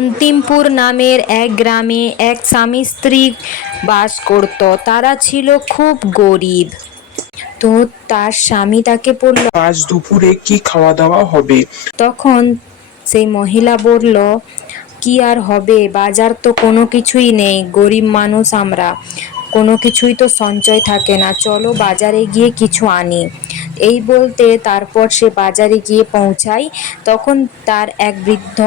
অন্তিমপুর নামের এক গ্রামে এক স্বামী স্ত্রী বাস করত। তারা ছিল খুব গরিব। তো তার স্বামী তাকে বলল, আজ দুপুরে কি খাওয়া দাওয়া হবে? তখন সেই মহিলা বলল, কি আর হবে, বাজার তো কোনো কিছুই নেই, গরিব মানুষ আমরা, কোনো কিছুই তো সঞ্চয় থাকে না, চলো বাজারে গিয়ে কিছু আনি। এই বলতে তারপর সে বাজারে গিয়ে পৌঁছায়। তখন তার এক বৃদ্ধ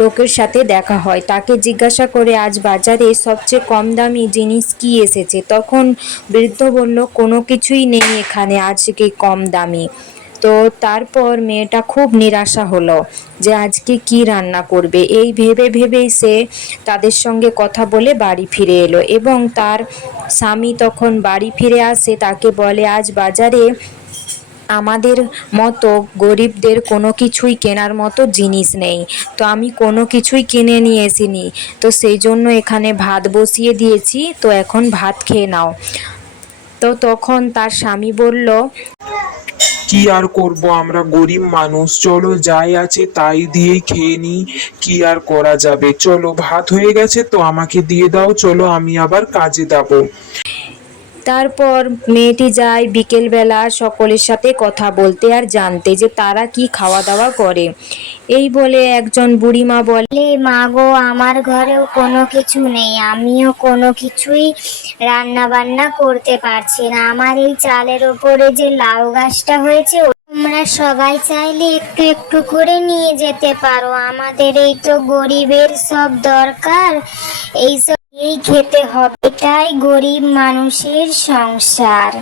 লোকের সাথে দেখা হয়। তাকে জিজ্ঞাসা করে, আজ বাজারে সবচেয়ে কম দামি জিনিস কি এসেছে? তখন বৃদ্ধ বলল, কোনো কিছুই নেই এখানে আজকে কম দামি। তো তারপর মেয়েটা খুব নিরাশা হলো যে আজকে কি রান্না করবে। এই ভেবে ভেবেই সে তাদের সঙ্গে কথা বলে বাড়ি ফিরে এলো এবং তার স্বামী তখন বাড়ি ফিরে আসে। তাকে বলে, আজ বাজারে আমাদের মতো গরিবদের কোনো কিছুই কেনার মতো জিনিস নেই, তো আমি কোনো কিছুই কিনে নিয়ে আসিনি, তো সেই জন্য এখানে ভাত বসিয়ে দিয়েছি, তো এখন ভাত খেয়ে নাও। তো তখন তার স্বামী বলল, কি আর করব, আমরা গরিব মানুষ, চলো যাই আছে তাই দিয়েই খেয়ে নিই, কি আর করা যাবে, চলো ভাত হয়ে গেছে তো আমাকে দিয়ে দাও, চলো আমি আবার কাজে যাবো। তারপর মেয়েটি যায় বিকেলবেলা সকলের সাথে কথা বলতে আর জানতে যে তারা কি খাওয়া দাওয়া করে। এই বলে একজন বুড়িমা বলে, মা গো, আমার ঘরেও কোনো কিছু নেই, আমিও কোনো কিছুই রান্না বান্না করতে পারছি না। আমার এই চালের ওপরে যে লাউ গাছটা হয়েছে, তোমরা সবাই চাইলে একটু একটু করে নিয়ে যেতে পারো। আমাদের এই তো গরিবের সব দরকার, এই খেতে হবে, এটাই গরিব মানুষের সংসার।